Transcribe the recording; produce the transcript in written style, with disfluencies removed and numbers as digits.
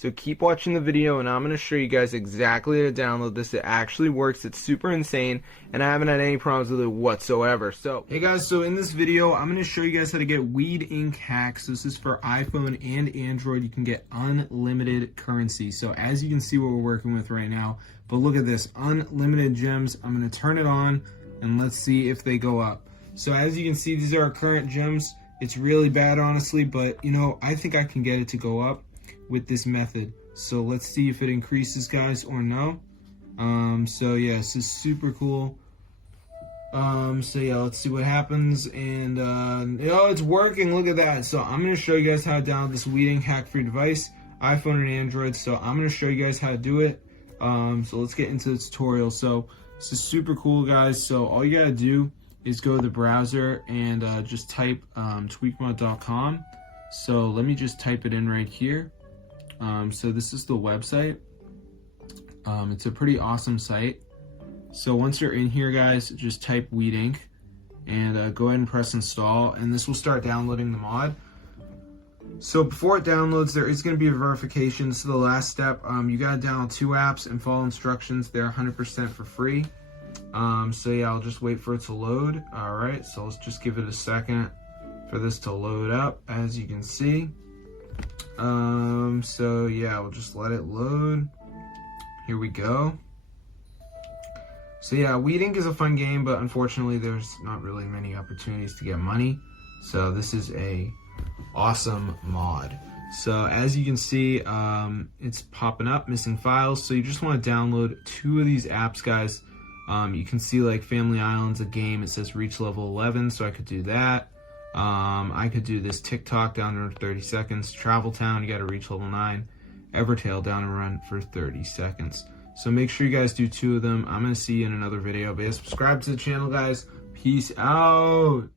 So keep watching the video and I'm going to show you guys exactly how to download this. It actually works. It's super insane and I haven't had any problems with it whatsoever. So hey guys, so in this video I'm going to show you guys how to get Weed Inc hacks. So this is for iPhone and Android. You can get unlimited currency. So as you can see what we're working with right now, but look at this, unlimited gems. I'm going to turn it on and let's see if they go up. So as you can see, these are our current gems. It's really bad honestly, but you know, I think I can get it to go up with this method. So let's see if it increases, guys, or no. So yeah, this is super cool. So yeah, let's see what happens. And it's working. Look at that. So I'm going to show you guys how to download this Weed Inc hack for your device, iPhone and Android. So I'm going to show you guys how to do it. So let's get into the tutorial. So this is super cool, guys. So all you gotta do is go to the browser and just type tweakmod.com. So let me just type it in right here. So this is the website. It's a pretty awesome site. So once you're in here, guys, just type Weed Inc and go ahead and press install, and this will start downloading the mod. So before it downloads, there is going to be a verification. This is the last step. You got to download 2 apps and follow instructions. They're 100% for free. So yeah, I'll just wait for it to load. All right, so let's just give it a second for this to load up, as you can see. So yeah, we'll just let it load. Here we go. So yeah, Weed Inc is a fun game, but unfortunately there's not really many opportunities to get money. So this is a awesome mod. So as you can see, it's popping up, missing files. So you just want to download 2 of these apps, guys. You can see like Family Island's a game. It says reach level 11, so I could do that. I could do this TikTok down to 30 seconds. Travel Town, you got to reach level 9. Evertail down and run for 30 seconds. So make sure you guys do 2 of them. I'm going to see you in another video. But yeah, subscribe to the channel, guys. Peace out.